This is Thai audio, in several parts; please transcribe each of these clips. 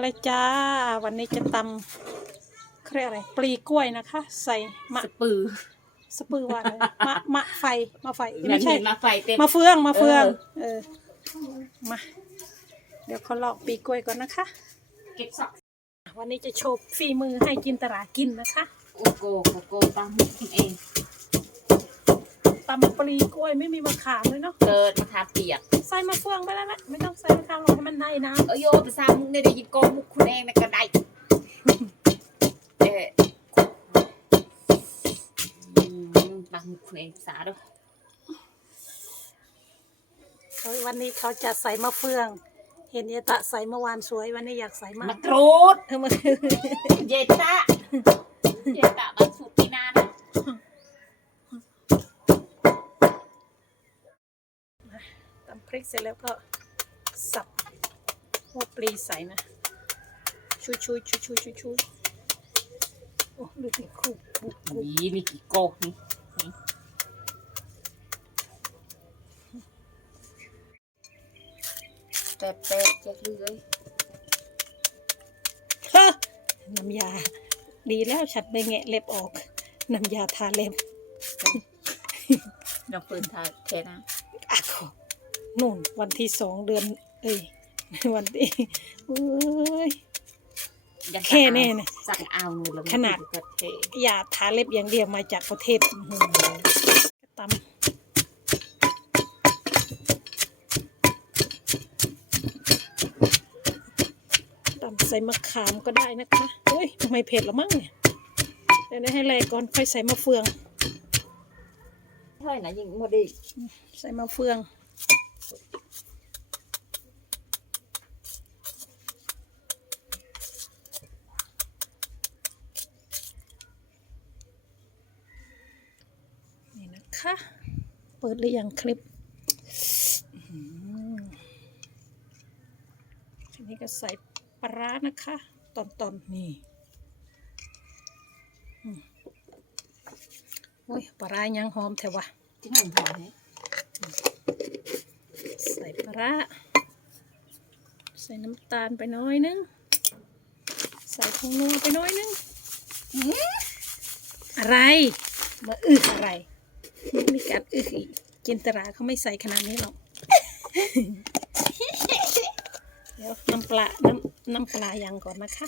จ้ามาเลยจ้า วันนี้จะตำเขาเรียกอะไร ปลีกล้วยนะคะ ใส่มะสปือ สปือว่าอะไรมะมะไฟมะไฟนั่ไม่นใช่เห็นมาไฟเต็มมะเฟืองมะเฟืองเออเออมา เดี๋ยวเขาลอกปลีกล้วยก่อนนะคะ เก็บสอกวันนี้จะโชว์ฝีมือให้จินตรากินนะคะ โกโก้โกโก้ตามมุกคุณเอง ตำปลีกล้วยไม่มีมะขามเลยเนาะเกิดมาทาเปียกใส่มะเฟืองไปแล้วละไม่ต้องใส่มะขามหรอกให้มันได้น้เออโยไปสร้างมุกเนี่ยได้ยิบโกมุกคุณเองนะก็ได้เอออืมตามมุกคุณเองสาด้วยำเขาวันนี้เขาจะใส่มะเฟือง เห็นยายตะใส่เมื่อวานสวยวันนี้อยากใส่มามะกรูดเออมาเยตะเยตะ พริกเสร็จแล้วก็สับหัวปลีใส่นะชุยชุยชุยชุยชุยชุยโอ้ดูสิคู่คู่คู่นี่มีกี่โกนี่นี่แปะแปะๆจะเลยเฮ้อน้ำยา ดีแล้วฉันไม่แงะเล็บออก น้ำยาทาเล็บ น้ำปืนทาเทนะอะโค นู่นวันที่สองเดือน เอ้ยวันที่เอ้ย ยังแค่แน่นะสั่งเอาเงินแล้วขนาดกระเทยาทาเล็บอย่างเดียวมาจากประเทศอื้อหือตำตำใส่มะขามก็ได้นะคะโอ้ยทำไมเผ็ดละมั้งเนี่ยเดี๋ยวได้ให้แรกก่อนค่อยใส่มะเฟือง เท่าไหร่นะยิงหมดดิใส่มะเฟือง เปิดหรือยังคลิปอื้อหือทีนี้ก็ใส่ปลาร้านะคะ ตอนๆนนี่อืมโอ้ยปลาร้ายังหอมแถววะที่หนึ่งพอไหมใส่ปลาร้าใส่น้ำตาลไปน้อยนึง ใส่ผงนัวไปน้อยนึง อะไร มาอึอะไรไม่มีการอึอีกจินตราเขาไม่ใส่ขนาดนี้หรอก เดี๋ยวน้ำปลา น้ำน้ำปลายังก่อนนะคะ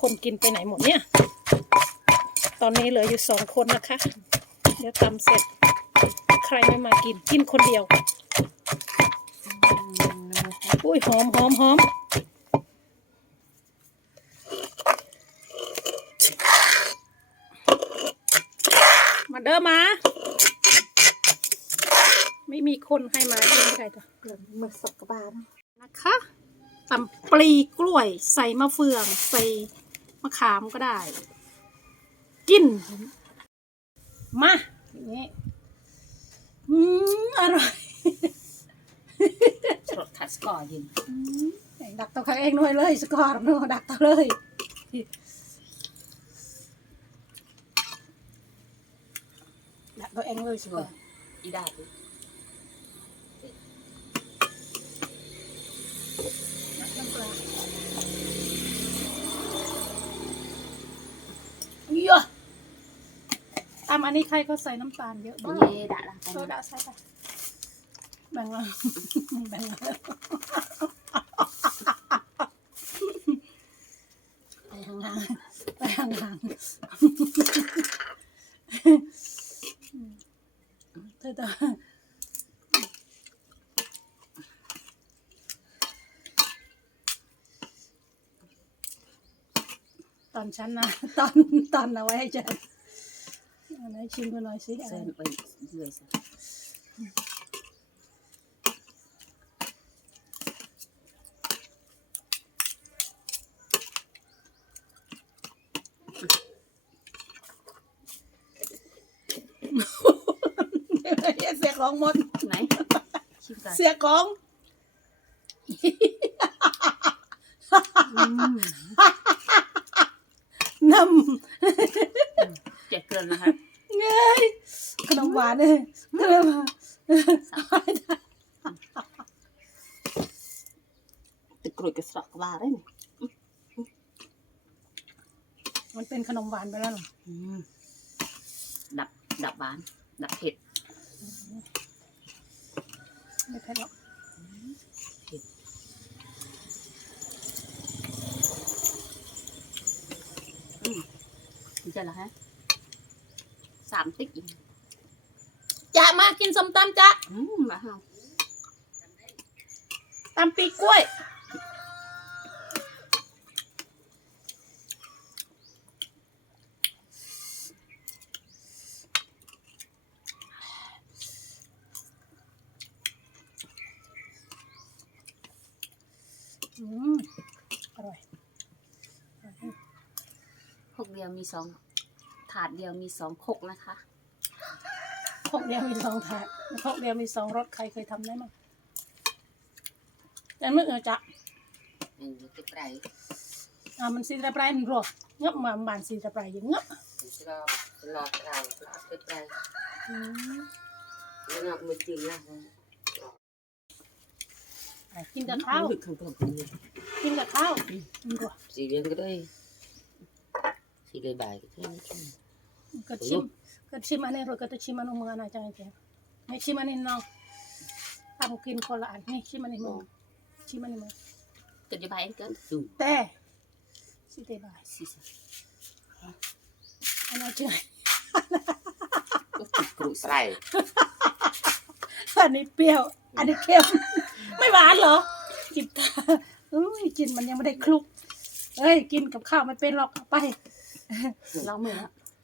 คนกินไปไหนหมดเนี่ย ตอนนี้เหลืออยู่สองคนนะคะ เดี๋ยวตำเสร็จ ใครไม่มากิน กินคนเดียว อุ้ยหอมหอมหอมมาเด้อมาไม่มีคนให้มากินใครต่อเกิดมือสกบาลนะคะตำปลีกล้วย ใส่มะเฟือง ใส่มะขามก็ได้ กิน มาอย่างนี้อืมอร่อยสดทัสกอร์ยิงอืมดักตัวเขาเองหน่อยเลย สกอร์โนดักตัวเลย ดักตัวเองเลยสกอร์อีดาดิน้ำปลาเยอะตามอันนี้ใครเขาใส่น้ำตาลเยอะบ้างเย่ดาละโซดาใส่ไปแบ่งมาแบ่งมาไปห่างๆไปห่างๆเธอ ตอนฉันนะตอนตอนเอาไว้ให้ฉันอันไหนชิมกันหน่อยสิเซนไปเรื่อยซะ เสีย ของหมด ไหนชิมกันเสียของ อืมน้เจ็ดเกินนะคะำเงยขนมหวานเนี่ยก็เลยมาติดกรุยกระสอบกระบาได้นี่มันเป็นขนมหวานไปแล้วเหรออืมดับดับหวาน ดับเผ็ด ไม่เผ็ดหรอกนี่จะเหรอฮะสามติ๊กอีกจะมากินส้มตำจะอืมมาฮะตำปีกล้วย อืมอร่อยอร่อย หกเดียวมีสองถาดเดียวมีสองคกนะคะ ครกเดียวมีสองถาดครกเดียวมีสองรสใครเคยทำได้มั้งแต่มึกเอาจะหนึ่งติ๊กไรอ่ามันสีตะไบรมันรัวเงือบมาบานสีตะไบรอย่างเงือบจะรอรอเรารอติ๊กไรอืมแล้วเรามือจริงนะ ไป กินกับข้าวดึกข้างบนเป็นยังกินกับข้าวมันรัวสีเหลืองก็ได้สีเหลืองใบก็ได้ก็ชิมก็ชิมอันนี้รัวก็จะชิมอันนู้นมึงอันไหนจังไงแกไม่ชิมอันนี้น้องทำกินคนละอันนี่ชิมอันนี้มึงชิมอันนี้มึงก็จะใบก็ดูแต่สิเตบายสีสอันนั้นจังไงก็ติดกรุใส่อันนี้เปรี้ยว อันนี้เค็ม ไม่หวานเหรอ จิบตาอุ้ยกินมันยังไม่ได้คลุกเฮ้ย กินกับข้าวไม่เป็นหรอกเอาไปเราเมื่อ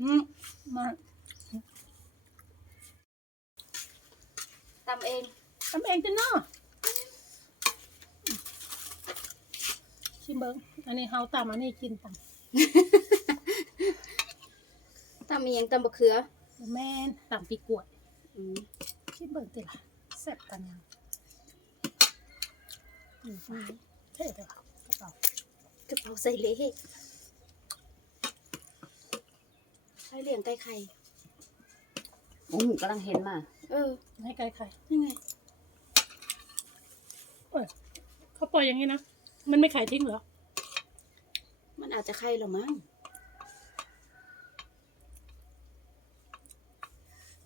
อืมมาตำเองทำเองจ้ะเนาะชิมเบิ้งอันนี้เฮาตามอันนี้กินตามตำเอียงตำบะเขือแม่นตามปีกล้วยอืมชิมเบิ้งติล่ะแซ่บกันยัง อืมเท่เลยกระเป๋ากระเป๋าใส่เละใช้เหลี้ยงไก่ไข่โอ้กำลังเห็นมา เออให้ไกลใครนี่ไงเอ้ยเขาปล่อยอย่างนี้นะ มันไม่ขายทิ้งเหรอ มันอาจจะไข่หรอมั้ง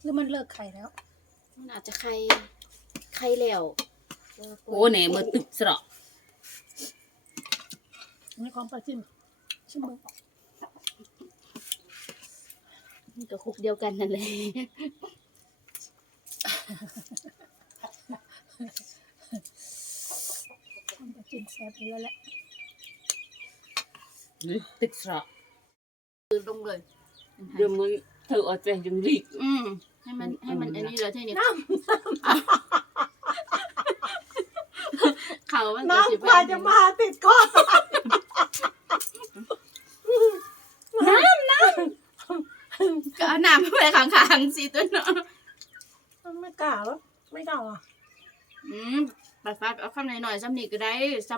หรือมันเลิกไขายแล้ว มันอาจจะไข่ไข่แล้ว เออโอ้เนี่ยมือตึกสระอันนี้ของปลาจิ้มชิมเบิ้งมันก็คุกเดียวกันนั่นแหละของปลาจิ้มแซ่บไปแล้วแหละตึกสระคือลงเลยเดี๋ยวมึงเธอเอาใจยังรีกอืมให้มันให้มันอันนี้เลยที่นี่ น้เขามันำก็สิน้ำกว่าจะมาติดคอตายก็เอาน้ำไปข้างๆสิตัวเนาะไม่กล้าแล้วไม่กล้าอะอืมปัดฟัดเอาคำหน่อยๆซ้ำนี่ก็ได้ซ้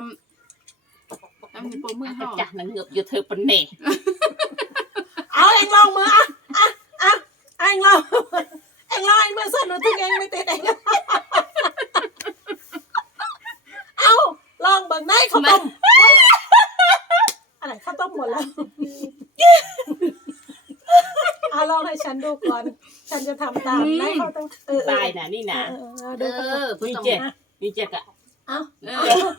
ำซ้ำนี่ปมมืออาเห่าจารย์นังเงือบอยู่เธอปนเน่เอาเองลองมืออะอะอะเองลองเองลองเองมือสั่นหนูถึงเองไม่ติดเองเอาลองเบิ่งได้ ข้าวต้มอะไรข้าวต้มหมดแล้วเอาลองให้ฉันดูก่อน ฉันจะทำตามได้ข้าวต้มเออเออตายนะนี่นะเออเออเอดูข้าวต้มอผู้นี่ต้องเจ็ดนี่เจ็ดอะเอาเอเอออ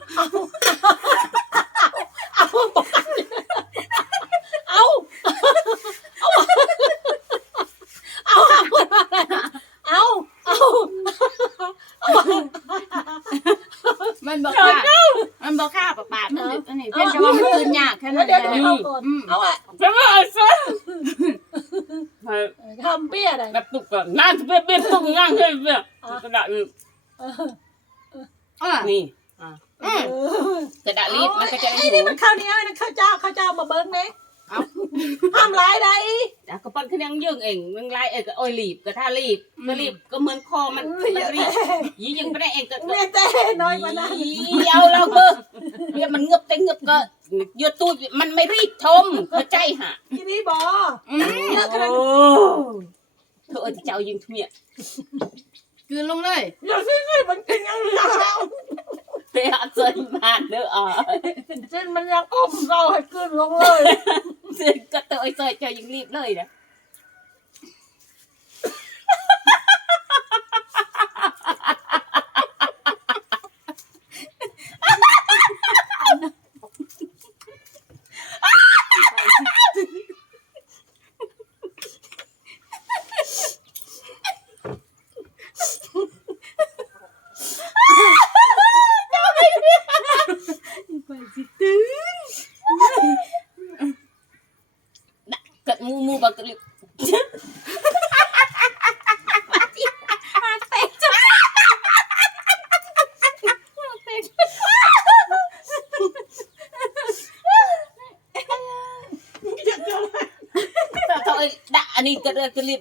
เอาบอกเอาเอาเอาเอา มันบอกค่ามันบอกค่าปะปาดมันอันนี้เพียงแต่ว่ามันตื่นยากแค่นั้น เดี๋ยว แหละ เดี๋ยวเอา ก่อนอืม เอาอะจะมาซะทำเปี้ยอะไรแบบตุกก่อนน่าจะเป็นเป็นตุกง่างเลยเนี่ยกระดาษเออเออนี่อะอืมกระดาษรีดมันก็จะได้ไอ้ถูนี่มันข้าวเหนียวไอ้นั่นข้าวเจ้าข้าวเจ้ามาเบิ้งไหม เอาห้ามร้ายใดแล้วก็ปั้นขึ้นยังยื่งเองมึงไล่เองก็โอ้ยรีบก็ถ้ารีบก็รีบก็เหมือนคอมันเอ้ยมันรีบยี่ยังไม่ได้เองก็แม่เต้น้อยกว่านั้นเดี๋ยวเราก็เดี๋ยวมันเงือบแต่เงือบก็หยุดตู้มันไม่รีบชมเข้าใจฮะทีนี้บออืมเลิกกันโอ้คือเออที่เจ้ายิงเมียกลืนลงเลย อย่าสิสิมันกินยังเหลือ ไปหาเจอบ้านเด้ออะเส้นมันยังก้มเราให้ขึ้นลงเลยเสือก็เตยเตยเจ้ายิงรีบเลยนะ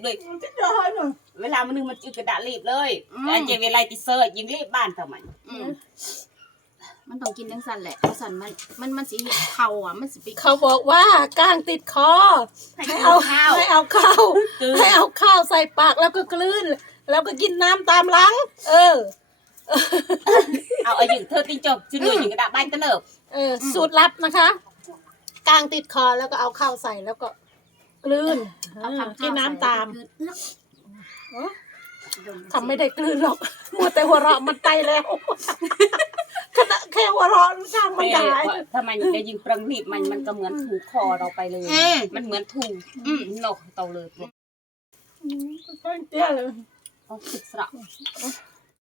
เลย มันจะได้หน่อย เวลามันนึงมันจืดกระดะรีบเลยแต่เจเวลาติเซอร์ยิงรีบบ้านทำไม อื มมันต้องกินจังสันแหละเพราะสันมันมันมันสีเห็ดเข่าอะมันสิไปเขาบอกว่ากล้างติดคอให้ให้เอาเอาข้าว ให้เอาข้าวกลืน ให้เอาข้าวใส่ปากแล้วก็กลืนแล้วก็กินน้ำตามหลัง เออ เอาอายุเธอติงจบชื่อหน่วยยิงกระดะบ้านตะเลิบเออสูตรลับนะคะกลางติดคอแล้วก็เอาข้าวใส่แล้วก็กลืนเอาคำกินน้ำตามคือเอื้อกเออทำไม่ได้กลืนหรอกมัวแต่หัวเราะมันไตแล้ว ขณะแค่หัวเราะช่างมันแต่ได้ถ้ามันจะยิงปรังรีบมันมันก็เหมือนถูกคอเราไปเลยเออมันเหมือนถูกอืมนกเตาเลยเตี้ยเลยเอาศึกษา